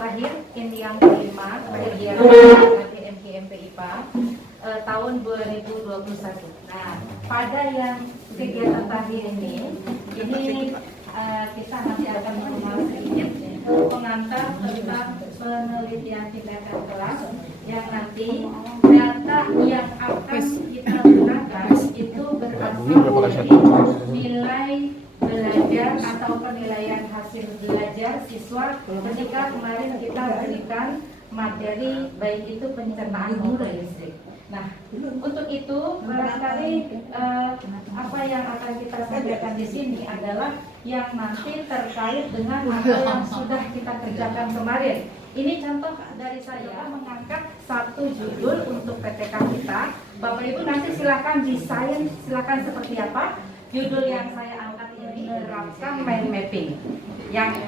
terakhir, ini yang kelima, kegiatan MGMP IPA tahun 2021. Nah, pada yang kegiatan terakhir ini kita nanti akan mengenal sedikit pengantar tentang penelitian tindakan kelas yang nanti data yang akan kita gunakan itu berasal dari nilai belajar atau penilaian hasil belajar siswa ketika kemarin kita berikan materi baik itu pencernaan maupun listrik. Nah, untuk itu barangkali apa yang akan kita sampaikan di sini adalah yang nanti terkait dengan apa yang sudah kita kerjakan kemarin. Ini contoh dari saya mengangkat satu judul untuk PTK kita. Bapak Ibu nanti silakan desain, silakan seperti apa. Judul yang saya angkat ini menerapkan mind mapping. Yang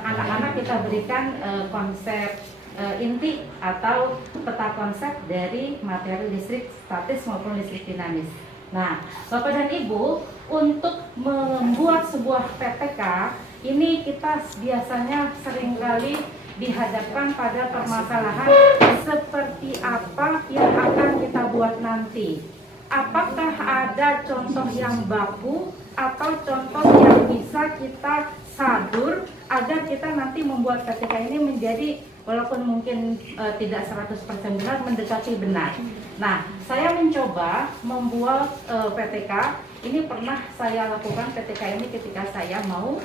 anak-anak kita berikan konsep inti atau peta konsep dari materi listrik statis maupun listrik dinamis. Nah, Bapak dan Ibu, untuk membuat sebuah PTK ini kita biasanya seringkali dihadapkan pada permasalahan seperti apa yang akan kita buat nanti. Apakah ada contoh yang baku atau contoh yang bisa kita sadur agar kita nanti membuat PTK ini menjadi walaupun mungkin tidak 100% benar, mendekati benar. Nah, saya mencoba membuat PTK. Ini pernah saya lakukan PTK ini ketika saya mau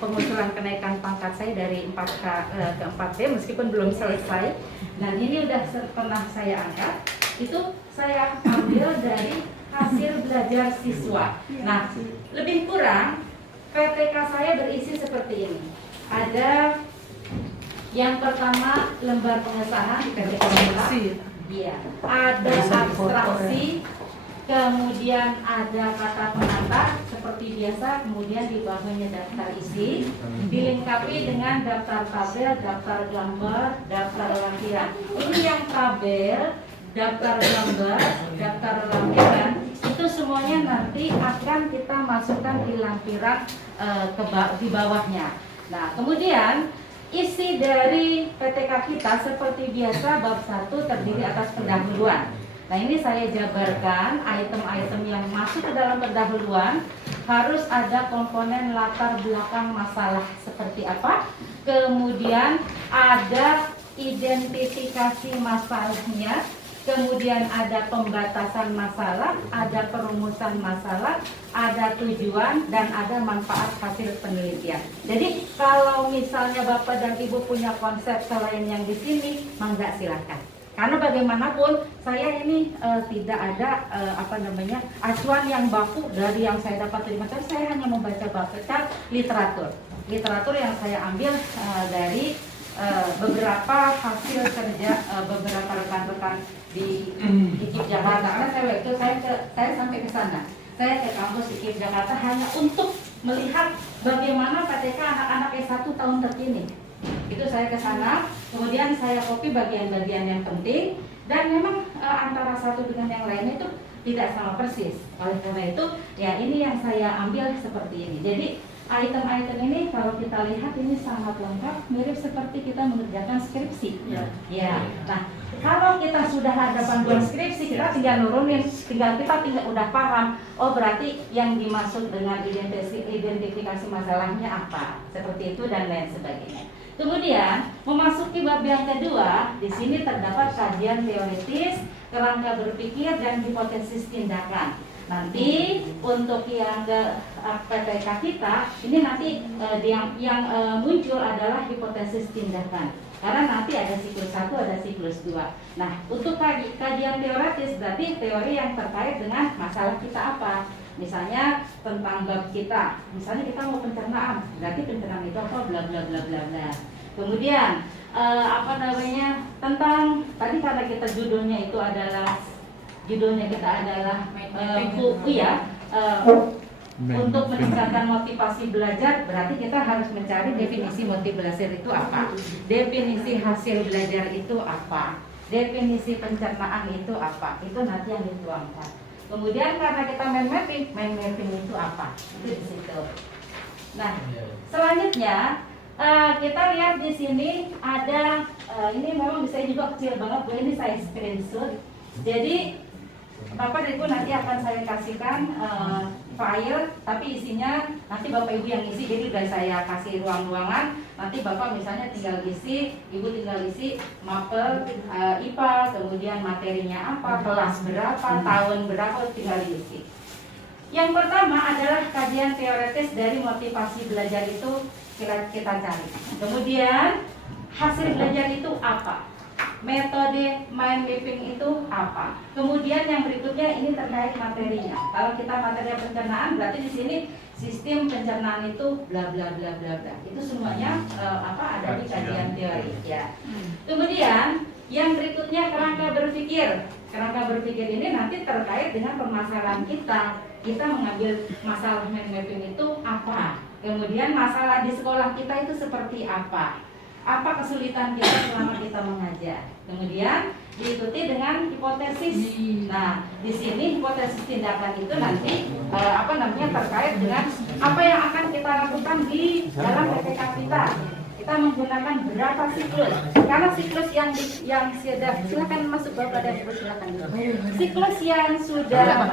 pengusulan kenaikan pangkat saya dari 4K ke 4D meskipun belum selesai. Dan ini udah pernah saya angkat. Itu saya ambil dari hasil belajar siswa. Nah, lebih kurang PTK saya berisi seperti ini. Ada yang pertama lembar pengesahan PTK dia. Ada abstraksi, kemudian ada kata pengantar seperti biasa, kemudian di bawahnya daftar isi, dilengkapi dengan daftar tabel, daftar gambar, daftar lampiran. Ini yang tabel, daftar gambar, daftar lampiran itu semuanya nanti akan kita masukkan di lampiran di bawahnya. Nah, kemudian isi dari PTK kita seperti biasa bab 1 terdiri atas pendahuluan. Nah, ini saya jabarkan item-item yang masuk ke dalam pendahuluan. Harus ada komponen latar belakang masalah seperti apa. Kemudian ada identifikasi masalahnya. Kemudian ada pembatasan masalah, ada perumusan masalah, ada tujuan, dan ada manfaat hasil penelitian. Jadi kalau misalnya Bapak dan Ibu punya konsep selain yang di sini, mangga silahkan. Karena bagaimanapun saya ini tidak ada acuan yang baku dari yang saya dapat dari materi. Saya hanya membaca literatur yang saya ambil dari beberapa hasil kerja beberapa rekan-rekan di IKIP Jakarta. Karena saya sampai ke sana. Saya ke kampus IKIP Jakarta hanya untuk melihat bagaimana PTK anak-anak S1 tahun terkini. Itu saya ke sana, kemudian saya copy bagian-bagian yang penting, dan memang antara satu dengan yang lainnya itu tidak sama persis. Oleh karena itu, ya ini yang saya ambil seperti ini. Jadi item-item ini kalau kita lihat ini sangat lengkap, mirip seperti kita mengerjakan skripsi. Ya. Nah, kalau kita sudah ada panduan skripsi, kita tinggal nurunin, kita udah paham. Oh, berarti yang dimaksud dengan identifikasi masalahnya apa? Seperti itu dan lain sebagainya. Kemudian memasuki bab yang kedua, di sini terdapat kajian teoritis, kerangka berpikir dan hipotesis tindakan. Nanti untuk yang ke PTK kita, ini nanti yang muncul adalah hipotesis tindakan. Karena nanti ada siklus 1, ada siklus 2. Nah, untuk kajian teoritis berarti teori yang terkait dengan masalah kita apa. Misalnya tentang bab kita, misalnya kita mau pencernaan, berarti pencernaan itu apa, bla bla bla bla bla. Kemudian tentang tadi karena kita judulnya kita adalah untuk meningkatkan motivasi belajar, berarti kita harus mencari definisi motivasi itu apa, definisi hasil belajar itu apa, definisi pencernaan itu apa, itu nanti yang dituangkan. Kemudian karena kita mind mapping itu apa? Itu di situ. Nah, selanjutnya Kita lihat di sini ada ini memang bisa juga kecil banget, Bu. Ini saya screenshot. Jadi Bapak dan Ibu nanti akan saya kasihkan file, tapi isinya nanti Bapak Ibu yang isi. Jadi udah saya kasih ruang-ruangan. Nanti Bapak misalnya tinggal isi, Ibu tinggal isi mapel IPA, kemudian materinya apa, kelas berapa, tahun berapa, tinggal diisi. Yang pertama adalah kajian teoritis dari motivasi belajar itu kita cari. Kemudian hasil belajar itu apa? Metode mind mapping itu apa? Kemudian yang berikutnya ini terkait materinya. Kalau kita materi pencernaan, berarti di sini sistem pencernaan itu bla bla bla bla bla. Itu semuanya ada di kajian teori ya. Kemudian yang berikutnya kerangka berpikir. Kerangka berpikir ini nanti terkait dengan permasalahan kita. Kita mengambil masalah mind mapping itu apa? Kemudian masalah di sekolah kita itu seperti apa? Apa kesulitan kita selama kita mengajar? Kemudian diikuti dengan hipotesis. Nah, di sini hipotesis tindakan itu nanti terkait dengan apa yang akan kita lakukan di dalam PPK kita. Kita menggunakan berapa siklus? Karena siklus yang sudah, silakan masuk Bapak dan Ibu, silakan. Siklus yang sudah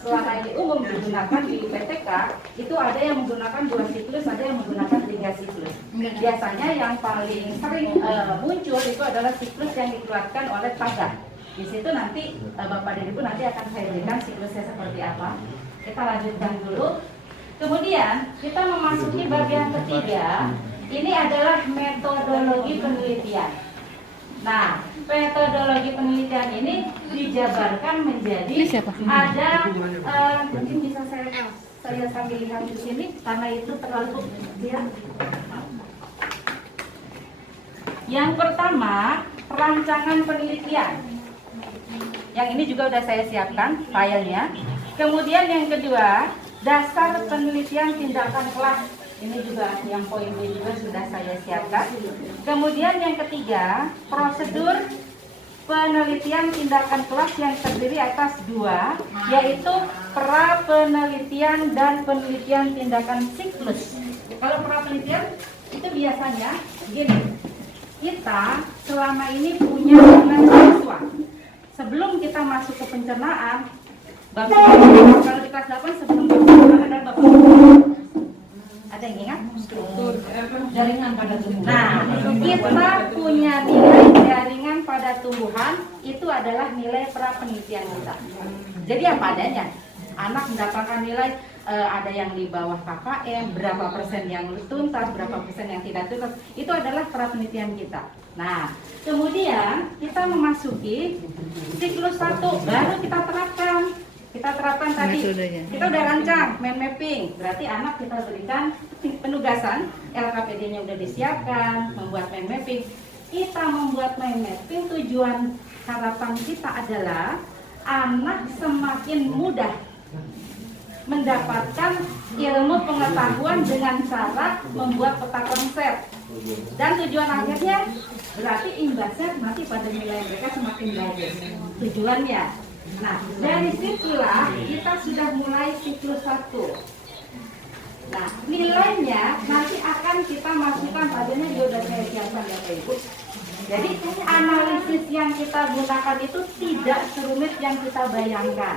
selama ini umum digunakan di PTK itu ada yang menggunakan 2 siklus, ada yang menggunakan 3 siklus. Biasanya yang paling sering muncul itu adalah siklus yang dikeluarkan oleh Pagak. Di situ nanti Bapak dan Ibu nanti akan saya berikan siklusnya seperti apa. Kita lanjutkan dulu. Kemudian kita memasuki bagian ketiga. Ini adalah metodologi penelitian. Nah, metodologi penelitian ini dijabarkan menjadi ada mungkin bisa saya sambil lihat di sini karena itu terlalu ya. Yang pertama, rancangan penelitian. Yang ini juga sudah saya siapkan filenya. Kemudian yang kedua, dasar penelitian tindakan kelas. Ini juga yang poin B juga sudah saya siapkan. Kemudian yang ketiga, prosedur penelitian tindakan kelas yang terdiri atas 2, yaitu pra penelitian dan penelitian tindakan siklus. Kalau pra penelitian itu biasanya gini, kita selama ini punya mahasiswa. Sebelum kita masuk ke pencernaan, kalau di kelas 8 sebelum pencernaan ada Bapak. Ada yang ingat? Struktur jaringan pada tumbuhan. Nah, kita punya nilai jaringan pada tumbuhan itu adalah nilai pra penelitian kita. Jadi apa adanya. Anak mendapatkan nilai ada yang di bawah KKM, berapa persen yang tuntas, berapa persen yang tidak tuntas. Itu adalah pra penelitian kita. Nah, kemudian kita memasuki siklus 1, baru kita terapkan. Kita terapkan tadi, kita udah rancang mind mapping, berarti anak kita berikan penugasan, LKPD-nya udah disiapkan, membuat mind mapping. Kita membuat mind mapping, tujuan harapan kita adalah anak semakin mudah mendapatkan ilmu pengetahuan dengan cara membuat peta konsep. Dan tujuan akhirnya berarti imbasnya nanti pada nilai mereka semakin bagus. Tujuannya. Nah, dari situlah kita sudah mulai siklus 1. Nah, nilainya nanti akan kita masukkan, padanya juga sudah saya siapkan ya Pak Ibu. Jadi analisis yang kita gunakan itu tidak serumit yang kita bayangkan.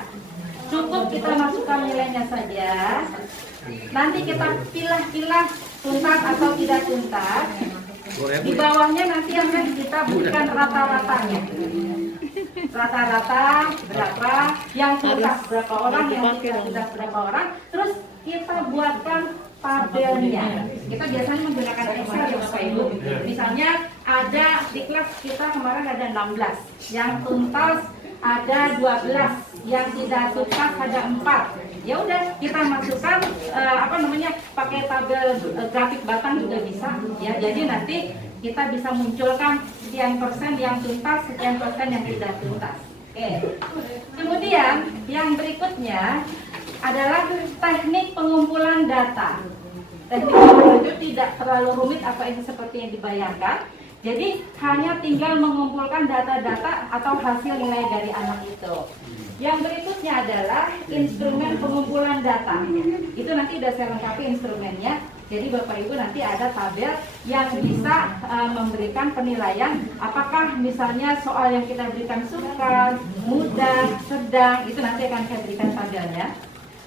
Cukup kita masukkan nilainya saja. Nanti kita pilah-pilah tuntas atau tidak tuntas. Di bawahnya nanti akan kita berikan rata-ratanya. Rata-rata berapa, yang tuntas berapa orang, yang tidak tuntas berapa orang. Terus kita buatkan tabelnya. Kita biasanya menggunakan Excel ya Bapak Ibu. Misalnya ada di kelas kita kemarin ada 16, yang tuntas ada 12, yang tidak tuntas ada 4. Ya udah kita masukkan pakai tabel grafik batang juga bisa ya. Jadi nanti kita bisa munculkan sekian persen yang tuntas, sekian persen yang tidak tuntas. Oke. Kemudian yang berikutnya adalah teknik pengumpulan data. Teknik pengumpulan itu tidak terlalu rumit apa itu seperti yang dibayangkan. Jadi hanya tinggal mengumpulkan data-data atau hasil nilai dari anak itu. Yang berikutnya adalah instrumen pengumpulan data. Itu nanti sudah saya lengkapi instrumennya. Jadi Bapak Ibu nanti ada tabel yang bisa memberikan penilaian apakah misalnya soal yang kita berikan sukar, mudah, sedang, itu nanti akan saya berikan tabelnya.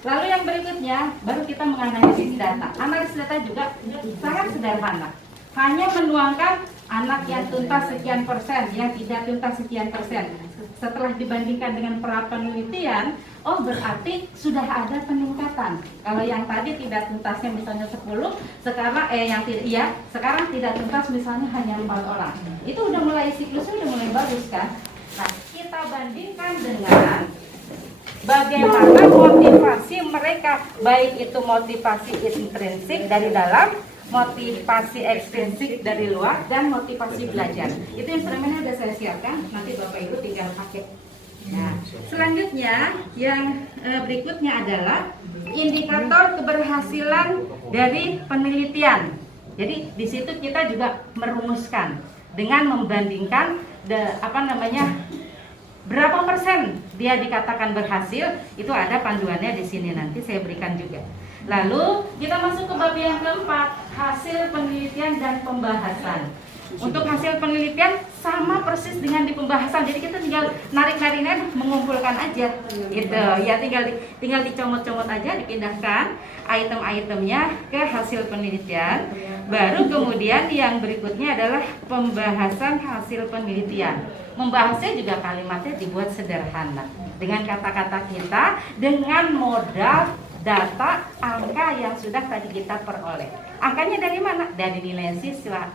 Lalu yang berikutnya baru kita menganalisis data. Analisis data juga sangat sederhana. Hanya menuangkan anak yang tuntas sekian persen, yang tidak tuntas sekian persen. Setelah dibandingkan dengan penelitian, oh berarti sudah ada peningkatan. Kalau yang tadi tidak tuntasnya misalnya 10, sekarang sekarang tidak tuntas misalnya hanya 4 orang. Itu udah mulai siklusnya udah mulai bagus kan? Nah, kita bandingkan dengan bagaimana motivasi mereka, baik itu motivasi intrinsik dari dalam, motivasi ekstrinsik dari luar, dan motivasi belajar. Itu instrumennya sudah saya siapkan, nanti Bapak Ibu tinggal pakai. Nah, selanjutnya yang berikutnya adalah indikator keberhasilan dari penelitian. Jadi di situ kita juga merumuskan dengan membandingkan berapa persen dia dikatakan berhasil, itu ada panduannya di sini, nanti saya berikan juga. Lalu kita masuk ke bab yang keempat, hasil penelitian dan pembahasan. Untuk hasil penelitian sama persis dengan di pembahasan, jadi kita tinggal narik-nariknya, mengumpulkan aja, gitu. Ya tinggal dicomot-comot aja, dipindahkan item-itemnya ke hasil penelitian. Baru kemudian yang berikutnya adalah pembahasan hasil penelitian. Membahasnya juga kalimatnya dibuat sederhana dengan kata-kata kita, dengan modal data angka yang sudah tadi kita peroleh. Angkanya dari mana? Dari nilai siswa.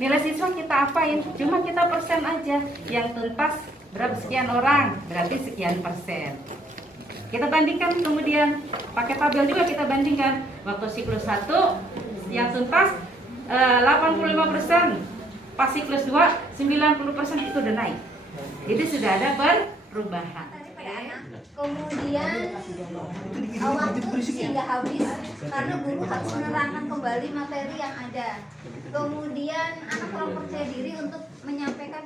Nilai siswa kita apain? Cuma kita persen aja. Yang tuntas berapa sekian orang, berarti sekian persen. Kita bandingkan kemudian pakai tabel juga, kita bandingkan. Waktu siklus 1 yang tuntas 85%, pas siklus 2 90% itu udah naik. Jadi sudah ada perubahan. Kemudian waktu sehingga habis karena guru harus menerangkan kembali materi yang ada. Kemudian anak kurang percaya diri untuk menyampaikan